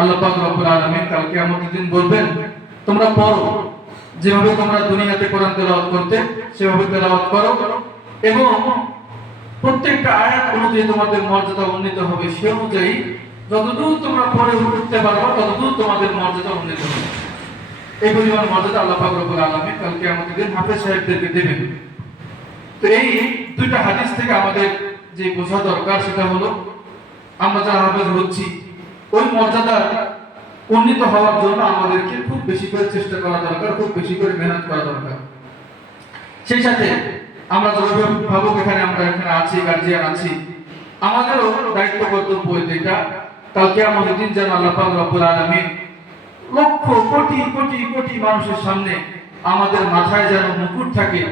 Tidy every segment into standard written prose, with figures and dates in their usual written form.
আল্লাহ পাক রব্বুল আলামিন কাল কিয়ামতের দিন বলবেন, তোমরা পড়ো, যেভাবে তোমরা দুনিয়াতে কোরআন তেলাওয়াত করতে সেভাবে তেলাওয়াত করো, এবং প্রত্যেকটা আয়াত অনুযায়ী তোমাদের মর্যাদা উন্নীত হবে। সে অনুযায়ী যতদূর তোমরা পড়ে উঠতে পারো ততদূর তোমাদের মর্যাদা উন্নীত হবে। এই পরিমাণ মর্যাদা আল্লাহ পাক রব্বুল আলামিন কাল কিয়ামতের দিন হাফেজ সাহেবদেরকে দেবেন। তো এই দুইটা হাদিস থেকে আমাদের যে বোঝা দরকার সেটা হলো, আমরা যারা হাফেজ হচ্ছি ওই মর্যাদা উন্নীত হওয়ার জন্য আমাদেরকে খুব বেশি করে চেষ্টা করা দরকার, খুব বেশি করে মেহনত করা দরকার। সেই সাথে আমরা যত ভাবুক আমরা এখানে আছি, গার্জিয়ান আছি, আমাদেরও দায়িত্ব কর্তব্য এটা, কাল কিয়ামতের দিন যেন আল্লাহ পাক রব্বুল আলামিন লক্ষ কোটি কোটি কোটি মানুষের সামনে আমাদের মাথায় যেন মুকুট থাকে,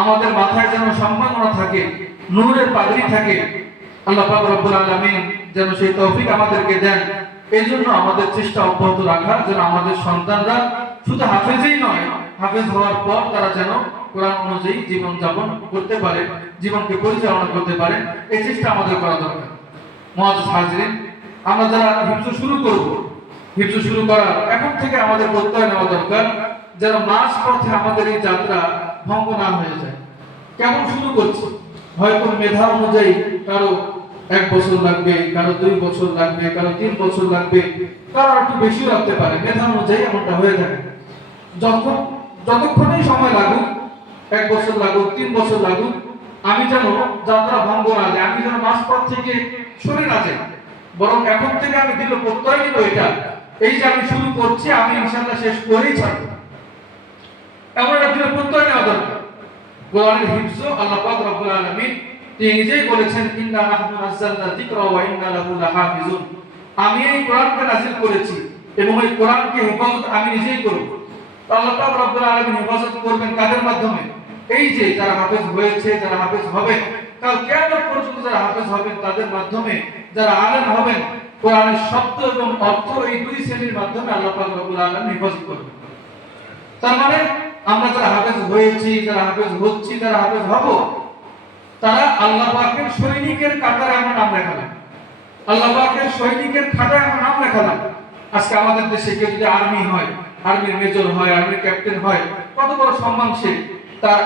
আমাদের মাথায় যেন সম্মাননা থাকে, নূরের পাগড়ি থাকে। আল্লাহ পাক রব্বুল আলামিন যেন সেই তৌফিক আমাদেরকে দেন। এই জন্য আমাদের চেষ্টা অব্যাহত রাখা, যেন আমাদের সন্তানরা শুধু হাফেজই নয়, হাফেজ হওয়ার পর তারা যেন কোরআন অনুযায়ী জীবন যাপন করতে পারে, জীবনকে পরিচালনা করতে পারে, এই চেষ্টা আমাদের করা দরকার। মুআজ্জাজ হাজিরিন, আমরা যারা হিফজ শুরু করব, হিফজ শুরু করার এখন থেকে আমাদের প্রত্যয় নেওয়া দরকার, যেন মাস পথে আমাদের এই যাত্রা ভঙ্গ না হয়ে যায়। কেমন শুরু করছি, হয়তো মেধা অনুযায়ী কারো 1 বছর লাগবে, কারো 2 বছর লাগবে, কারো 3 বছর লাগবে, কারো একটু বেশি লাগতে পারে, মেধা অনুযায়ী এমনটা হয়ে থাকে। যতক্ষণই সময় লাগুক, 1 বছর লাগুক, 3 বছর লাগুক, আমি যেন যাত্রা ভঙ্গ না যায়, আমি যেন মাঝপথ থেকে সরে না যাই, বরং এখন থেকে আমি দৃঢ় প্রত্যয় নিব এটা, এই যে আমি শুরু করছি আমি ইনশাআল্লাহ শেষ করেই ছাড়ব, এমন একটা দৃঢ় প্রত্যয় নেওয়া দরকার। কোরআনের হিফজ আল্লাহ পাক রব্বুল আলামিন তিনি নিজেই বলেছেন, ইন্না নাহনু নাযালনা যিকরা ওয়া ইন্না লাহু লাহাফিজুন, আমি এই কোরআনকে নাযিল করেছি এবং এই কোরআনকে হেফাজত আমি নিজেই করব। আল্লাহ পাক রব্বুল আলামিন হেফাজত করবেন কাদের মাধ্যমে? এই যে যারা হাফেজ হয়েছে, যারা হাফেজ হবে, কাল কিয়ামত পর্যন্ত যারা হাফেজ হবেন তাদের মাধ্যমে, যারা আলেম হবেন, কোরআনের শব্দ এবং অর্থ এই দুই শ্রেণীর মাধ্যমে আল্লাহ পাক রব্বুল আলামিন হেফাজত করবেন। তার মানে আমরা যারা হাফেজ হয়েছি, যারা হাফেজ হচ্ছি, যারা হাফেজ হব, তারা আল্লাহ পাকের সৈনিকের কাতারে আমরা নাম লেখালাম, আল্লাহ পাকের সৈনিকের খাতায় আমরা নাম লেখালাম। আজকে আমাদের দেশে কেউ যদি আর্মি হয়, আর্মির মেজর হয়, আর্মির ক্যাপ্টেন হয়, কত বড় সম্মান সে, তার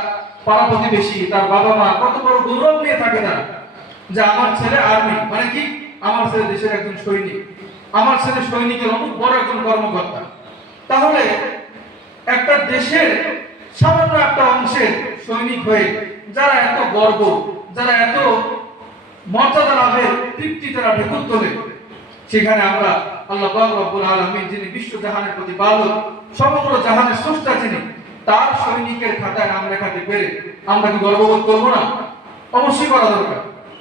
পাড়া প্রতিবেশী, তার বাবা মা কত বড় গৌরব নিয়ে থাকে তারা, যে আমার ছেলে আর্মি, মানে কি আমার ছেলে দেশের একজন সৈনিক, আমার ছেলে সৈনিকের অনেক বড় একজন কর্মকর্তা। তাহলে একটা দেশের সামান্য একটা অংশের সৈনিক হয়ে যারা এত গর্ব, যারা এত মর্যাদা লাভের তৃপ্তি তারা ঢেকুর তোলে, সেখানে আমরা আল্লাহ পাক রব্বুল আলামিন যিনি বিশ্ব জাহানের প্রতিপালক, সমগ্র জাহানের স্রষ্টা যিনি, তার সৈনিকের খাতায় নাম লেখাতে পেরে আমরা কি গর্ববোধ করব না? অবশ্যই করা দরকার।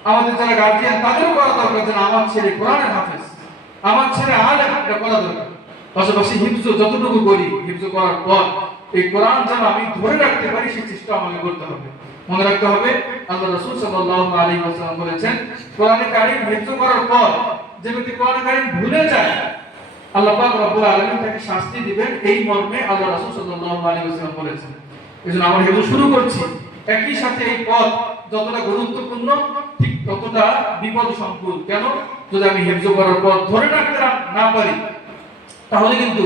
আমাদের যারা গার্জিয়ান তাদেরও করা দরকার যে আমার ছেলে কোরআনের হাফেজ, আমার ছেলে আলেম, এটা করা দরকার। পাশাপাশি হিফজ যতটুকু করি, হিফজ করার পর এই কোরআন যেন আমি ধরে রাখতে পারি সেই চেষ্টা আমাকে করতে হবে। মনে রাখতে হবে আল্লাহ রাসূল সাল্লাল্লাহু আলাইহি ওয়াসাল্লাম বলেছেন, কোরআনে কারীম হিফজ করার পর যে ব্যক্তি কোরআনে কারীম ভুলে যায়, আল্লাহ পাক রব্বুল আলামিন তাকে শাস্তি দিবেন, এই মর্মে আল্লাহ রাসূল সাল্লাল্লাহু আলাইহি ওয়াসাল্লাম বলেছেন। এজন্য আমরা হিফজ শুরু করছি, একই সাথে এই পথ যতটা গুরুত্বপূর্ণ ঠিক ততটা বিপদ সংকুল। কেন? যদি আমি হিফজ করার পর ধরে রাখতে না পারি তাহলে কিন্তু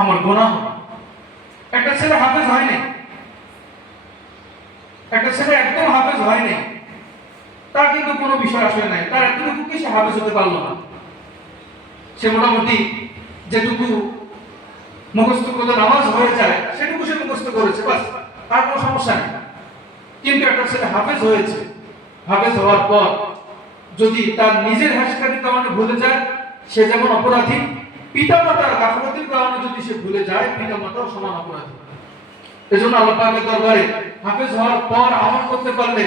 আমার গুনাহ হবে। একটা ছেলে হাফেজ হয়নি, একটা ছেলে একদম হাফেজ হয়নি, তার কিন্তু কোনো বিষয় আসলে নাই, তার এতটুকু কি সে হাফেজ হতে পারলো না, সে মোটামুটি যেটুকু মুখস্থ করলে নামাজ হয়ে যায় সেটুকু সে মুখস্থ করেছে, বাস, আর কোনো সমস্যা নেই। কিন্তু একটা ছেলে হাফেজ হয়েছে, হাফেজ হওয়ার পর যদি তার নিজের হাসিকারির কারণে ভুলে যায়, সে যেমন অপরাধী, পিতামাতার গাফলতির কারণে যদি সে ভুলে যায়, পিতামাতাও সমান অপরাধী। এজন্য আল্লাহ পাকের দরবারে হাফেজ হওয়ার পর আমল করতে পারলে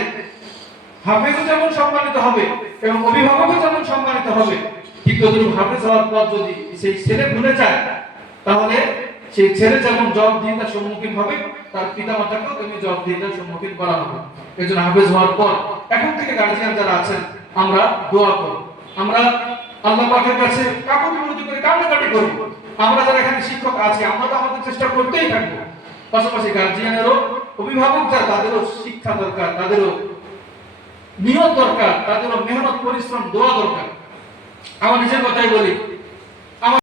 হাফেজও যেমন সম্মানিত হবে এবং অভিভাবকও যেমন সম্মানিত হবে, ঠিক তদ্রূপ হাফেজ হওয়ার পর যদি সেই ছেলে ভুলে যায় তাহলে সেই ছেলে যেমন জবাবদিহিতার সম্মুখীন হবে, তার পিতামাতাকেও তেমনি জবাবদিহিতার সম্মুখীন করা হবে। এজন্য হাফেজ হওয়ার পর এখন থেকে গার্জিয়ান যারা আছেন আমরা দোয়া করব, আমরা আল্লাহ পাকের কাছে কাকুতি মিনতি করে কান্নাকাটি করব। আমরা যারা এখানে শিক্ষক আছি আমরা তো আমাদের চেষ্টা করতেই থাকবো, পাশাপাশি গার্জিয়ানেরও, অভিভাবক যারা তাদেরও শিক্ষা দরকার, তাদেরও নিয়ত দরকার, তাদেরও মেহনত পরিশ্রম দোয়া দরকার। আমার নিজের কথাই বলি,